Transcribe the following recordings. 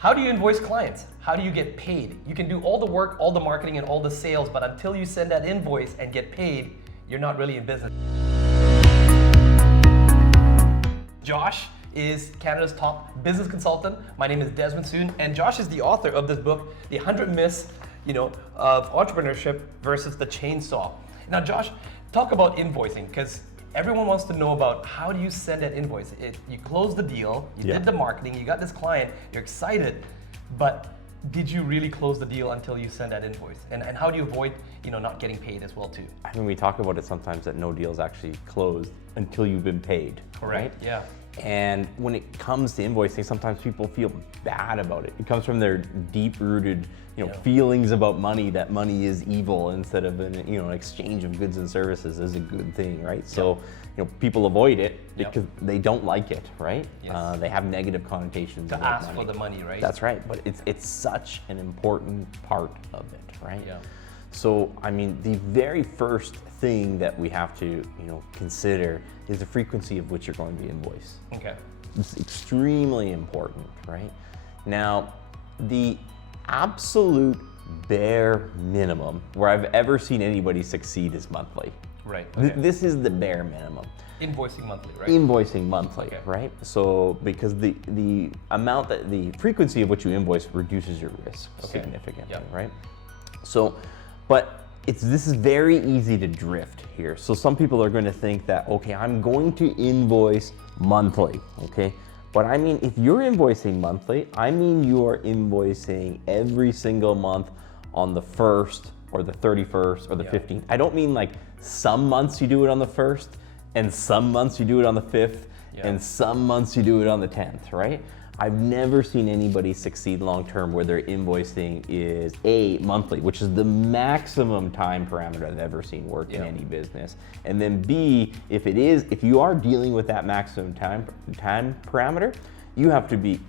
How do you invoice clients? How do you get paid? You can do all the work, all the marketing, and all the sales, but until you send that invoice and get paid, you're not really in business. Josh is Canada's top business consultant. My name is Desmond Soon, and Josh is the author of this book, The 100 Myths, of Entrepreneurship versus the Chainsaw. Now, Josh, talk about invoicing, because everyone wants to know about how do you send that invoice. You close the deal, you did the marketing, you got this client, you're excited, but did you really close the deal until you send that invoice? And how do you avoid not getting paid as well too? I mean, we talk about it sometimes that no deal's actually closed until you've been paid. Correct, right? Yeah. And when it comes to invoicing, sometimes people feel bad about it. It comes from their deep-rooted, feelings about money, that money is evil instead of an exchange of goods and services is a good thing, right? So, people avoid it because they don't like it, right? Yes. They have negative connotations. To about ask money. for the money, right? That's right, but it's such an important part of it, right? Yeah. So, I mean, the very first thing that we have to, consider is the frequency of which you're going to be invoiced. Okay. It's extremely important, right? Now, the absolute bare minimum where I've ever seen anybody succeed is monthly. Right. Okay. This is the bare minimum. Invoicing monthly, right? Invoicing monthly, Okay. right? So because the frequency of which you invoice reduces your risk significantly, right? So, but this is very easy to drift here. So some people are going to think that, okay, I'm going to invoice monthly, okay? But I mean, if you're invoicing monthly, I mean you are invoicing every single month on the 1st or the 31st or the 15th. I don't mean like some months you do it on the 1st and some months you do it on the 5th and some months you do it on the 10th, right? I've never seen anybody succeed long-term where their invoicing is A, monthly, which is the maximum time parameter I've ever seen work in any business. And then B, if you are dealing with that maximum time parameter, you have to be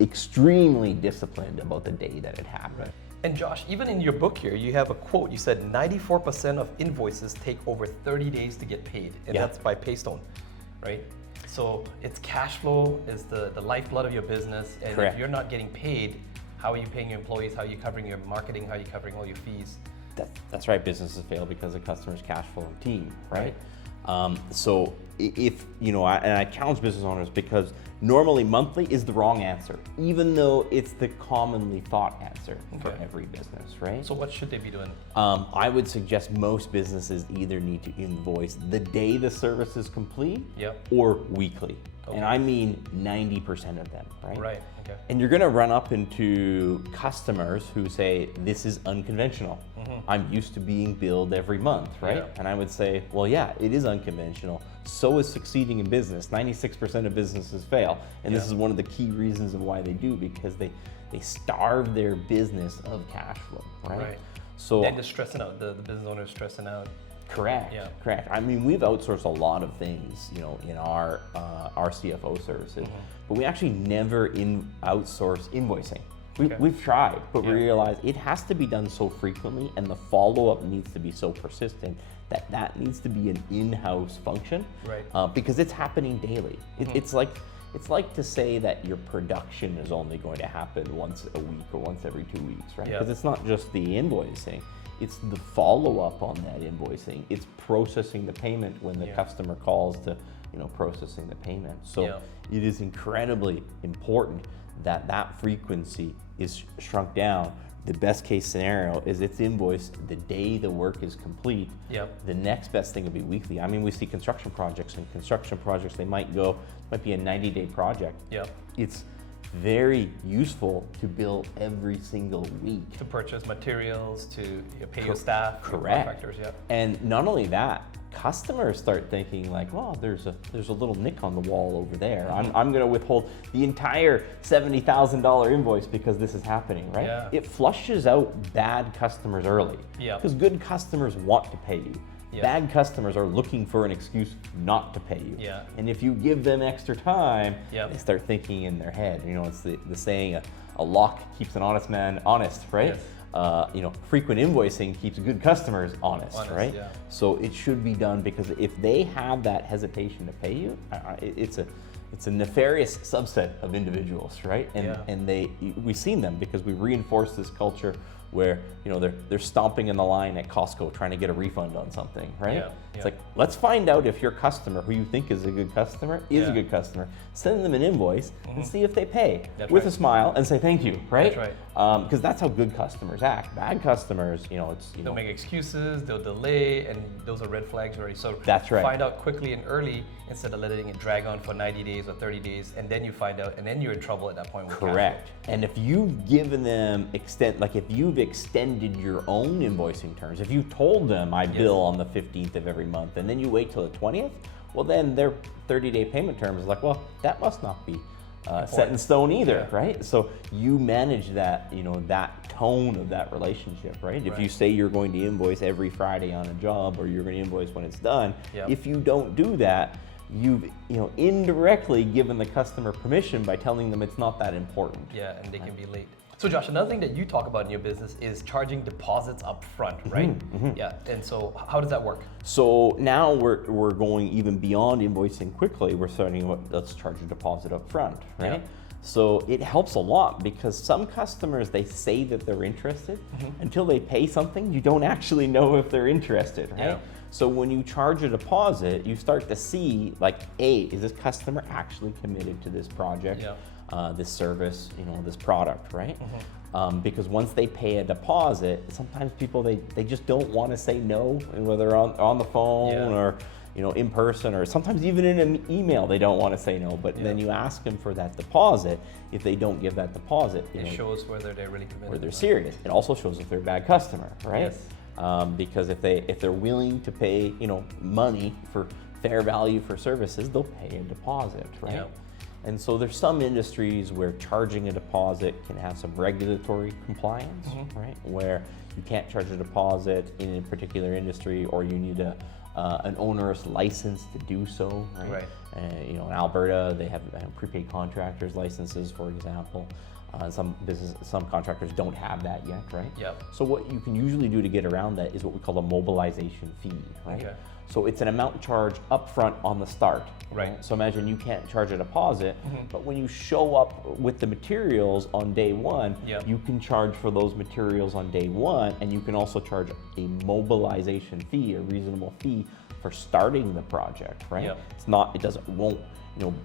extremely disciplined about the day that it happened. Right. And Josh, even in your book here, you have a quote. You said 94% of invoices take over 30 days to get paid, and that's by Paystone, right? So it's cash flow is the lifeblood of your business, and if you're not getting paid, how are you paying your employees? How are you covering your marketing? How are you covering all your fees? That's right. Businesses fail because the customer's cash flow team, right? So if I challenge business owners because normally monthly is the wrong answer, even though it's the commonly thought answer for every business, right? So what should they be doing? I would suggest most businesses either need to invoice the day the service is complete or weekly. And I mean 90% of them, right? Right, okay. And you're gonna run up into customers who say, this is unconventional. I'm used to being billed every month, right? Yeah. And I would say, well, yeah, it is unconventional. So is succeeding in business. 96% of businesses fail. And this is one of the key reasons of why they do, because they starve their business of cash flow, right? So and they're stressing out, the business owner is stressing out. Correct. Correct. I mean, we've outsourced a lot of things, in our CFO services, but we actually never outsource invoicing. We've tried, but we realize it has to be done so frequently, and the follow-up needs to be so persistent that needs to be an in-house function, because it's happening daily. It's like to say that your production is only going to happen once a week or once every 2 weeks, right? Because it's not just the invoicing. It's the follow-up on that invoicing. It's processing the payment when the customer calls to, processing the payment. So it is incredibly important that frequency is shrunk down. The best case scenario is it's invoiced the day the work is complete. The next best thing would be weekly. I mean, we see construction projects, they might be a 90-day project. It's very useful to bill every single week. To purchase materials, to pay your staff, your contractors, And not only that, customers start thinking like, well, there's a little nick on the wall over there. I'm gonna withhold the entire $70,000 invoice because this is happening, right? It flushes out bad customers early. Because good customers want to pay you. Bad customers are looking for an excuse not to pay you. And if you give them extra time, they start thinking in their head. It's the saying, a lock keeps an honest man honest, right? Frequent invoicing keeps good customers honest, right? So it should be done, because if they have that hesitation to pay you, it's it's a nefarious subset of individuals, right? And we've seen them because we reinforce this culture where they're stomping in the line at Costco trying to get a refund on something, right? It's like, let's find out if your customer, who you think is a good customer, is a good customer. Send them an invoice and see if they pay with a smile and say thank you, right? That's right. Because that's how good customers act. Bad customers, they'll make excuses, they'll delay, and those are red flags already. So that's right. Find out quickly and early instead of letting it drag on for 90 days or 30 days, and then you find out, and then you're in trouble at that point. Correct. And if you've given them if you've extended your own invoicing terms, if you've told them I bill on the 15th of every month, and then you wait till the 20th, well then their 30-day payment term is like, well, that must not be set in stone either, right? So you manage that, that tone of that relationship, right? If you say you're going to invoice every Friday on a job, or you're going to invoice when it's done, if you don't do that, you've indirectly given the customer permission by telling them it's not that important. Yeah, and they can be late. So Josh, another thing that you talk about in your business is charging deposits up front, right? Yeah, and so how does that work? So now we're going even beyond invoicing quickly. We're starting let's charge a deposit up front, right? Yeah. So it helps a lot because some customers, they say that they're interested. Until they pay something, you don't actually know if they're interested, right? Yeah. So when you charge a deposit, you start to see is this customer actually committed to this project, this service, this product, right? Because once they pay a deposit, sometimes people, they just don't want to say no, whether on the phone or in person, or sometimes even in an email they don't want to say no, but then you ask them for that deposit. If they don't give that deposit, it shows whether they're really committed, or they're serious. It also shows if they're a bad customer, right? Because if they're willing to pay money for fair value for services, they'll pay a deposit, right? And so there's some industries where charging a deposit can have some regulatory compliance, right? Where you can't charge a deposit in a particular industry, or you need an onerous license to do so, right? In Alberta, they have prepaid contractors licenses, for example. Some contractors don't have that yet, right? So what you can usually do to get around that is what we call a mobilization fee, right? So it's an amount charged upfront on the start, right? So imagine you can't charge a deposit, but when you show up with the materials on day one, you can charge for those materials on day one, and you can also charge a mobilization fee, a reasonable fee for starting the project, right? It won't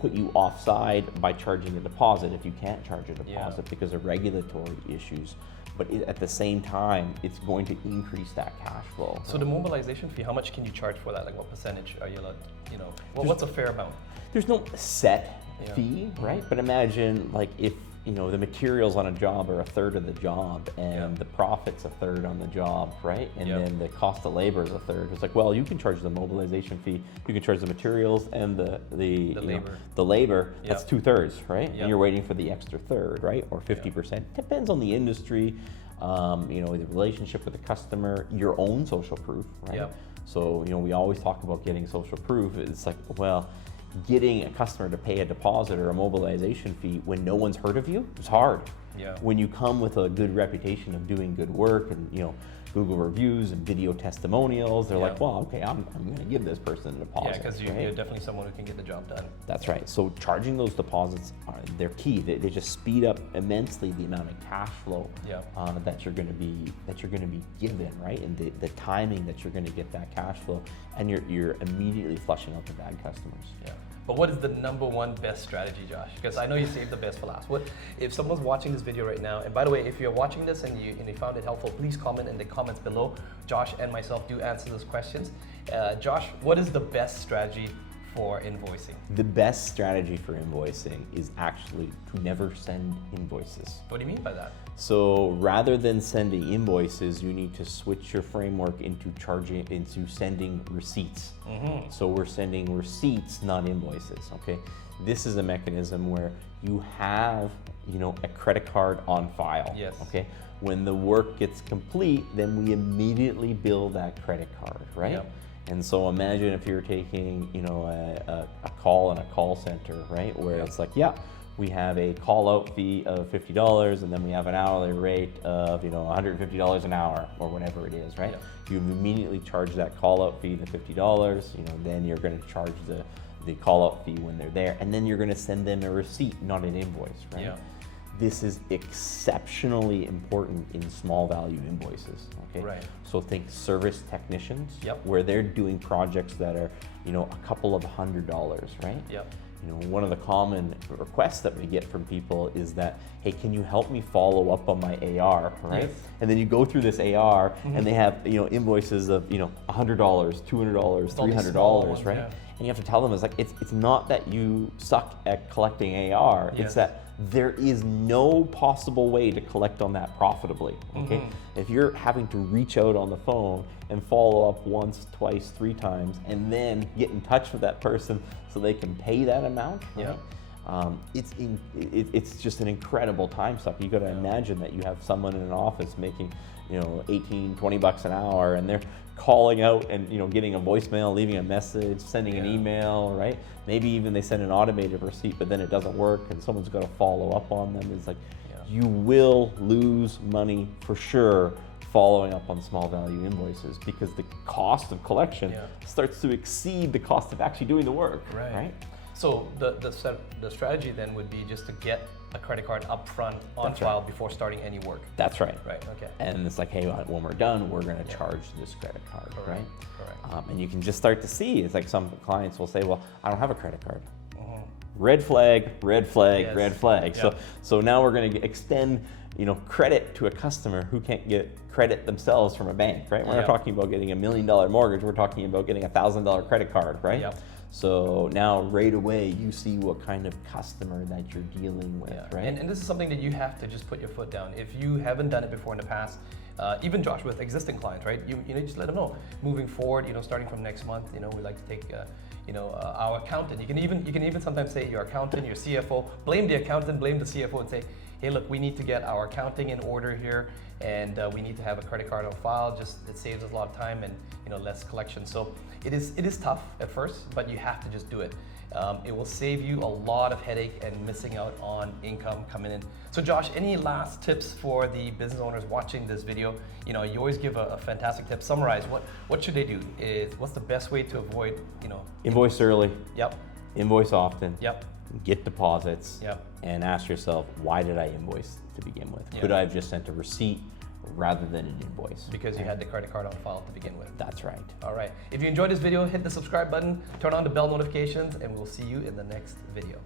put you offside by charging a deposit if you can't charge a deposit because of regulatory issues. But at the same time, it's going to increase that cash flow. So the mobilization fee, how much can you charge for that? Like what percentage are you allowed, what's a fair amount? There's no set fee, right? But imagine if the materials on a job are a third of the job, and the profit's a third on the job, right? And then the cost of labor is a third. It's like, well, you can charge the mobilization fee, you can charge the materials and the labor. That's 2/3, right? And you're waiting for the extra third, right? Or 50%. Depends on the industry, the relationship with the customer, your own social proof, right? So we always talk about getting social proof. It's like, well, getting a customer to pay a deposit or a mobilization fee when no one's heard of you is hard. When you come with a good reputation of doing good work and Google reviews and video testimonials, they're like, well, okay, I'm going to give this person a deposit. Yeah, because you're definitely someone who can get the job done. That's right. So charging those deposits, they're key. They just speed up immensely the amount of cash flow that you're going to be given, right? And the timing that you're going to get that cash flow, and you're immediately flushing out the bad customers. But what is the #1 best strategy, Josh? Because I know you saved the best for last. What if someone's watching this video right now? And by the way, if you're watching this and you found it helpful, please comment in the comments below. Josh and myself do answer those questions. Josh, what is the best strategy for invoicing? The best strategy for invoicing is actually to never send invoices. What do you mean by that? So rather than sending invoices, you need to switch your framework into sending receipts. So we're sending receipts, not invoices, okay? This is a mechanism where you have, a credit card on file, okay? When the work gets complete, then we immediately bill that credit card, right? And so imagine if you're taking, a call in a call center, right? Where it's like, we have a call out fee of $50, and then we have an hourly rate of, $150 an hour, or whatever it is, right? You immediately charge that call out fee, the $50, then you're going to charge the call out fee when they're there, and then you're going to send them a receipt, not an invoice, right? Yeah. This is exceptionally important in small value invoices, okay? Right. So think service technicians, Yep. where they're doing projects that are, a couple of $100, right? Yep. One of the common requests that we get from people is that, hey, can you help me follow up on my AR, right? Yes. And then you go through this AR and they have, invoices of, $100, $200, $300, right? Yeah. And you have to tell them, it's not that you suck at collecting AR, Yes. it's that there is no possible way to collect on that profitably, okay? If you're having to reach out on the phone and follow up once, twice, 3 times, and then get in touch with that person so they can pay that amount, right? It's just an incredible time suck. You got to imagine that you have someone in an office making, 18, 20 bucks an hour, and they're calling out and getting a voicemail, leaving a message, sending an email, right? Maybe even they send an automated receipt, but then it doesn't work, and someone's got to follow up on them. It's like you will lose money for sure following up on small value invoices, because the cost of collection starts to exceed the cost of actually doing the work, right? So the strategy then would be just to get a credit card up front on file before starting any work. That's right. Right, okay. And it's like, hey, when we're done, we're going to charge this credit card, right? Correct. And you can just start to see, it's like some clients will say, well, I don't have a credit card. Red flag, red flag, red flag. So now we're going to extend, credit to a customer who can't get credit themselves from a bank, right? We're not talking about getting $1 million mortgage. We're talking about getting a $1,000 credit card, right? So now right away you see what kind of customer that you're dealing with, right? And this is something that you have to just put your foot down. If you haven't done it before in the past, even Josh, with existing clients, right? You just let them know. Moving forward, starting from next month, we like to take our accountant. You can even sometimes say your accountant, your CFO, blame the accountant, blame the CFO, and say, hey, look, we need to get our accounting in order here, and we need to have a credit card on file. It saves us a lot of time and less collection. So it is tough at first, but you have to just do it. It will save you a lot of headache and missing out on income coming in. So Josh, any last tips for the business owners watching this video? You always give a fantastic tip. Summarize, what should they do? What's the best way to avoid, Invoice early. Yep. Invoice often. Yep. Get deposits. Yep. And ask yourself, why did I invoice to begin with? Could I have just sent a receipt rather than an invoice? Because you had the credit card on file to begin with. That's right. All right. If you enjoyed this video, hit the subscribe button, turn on the bell notifications, and we'll see you in the next video.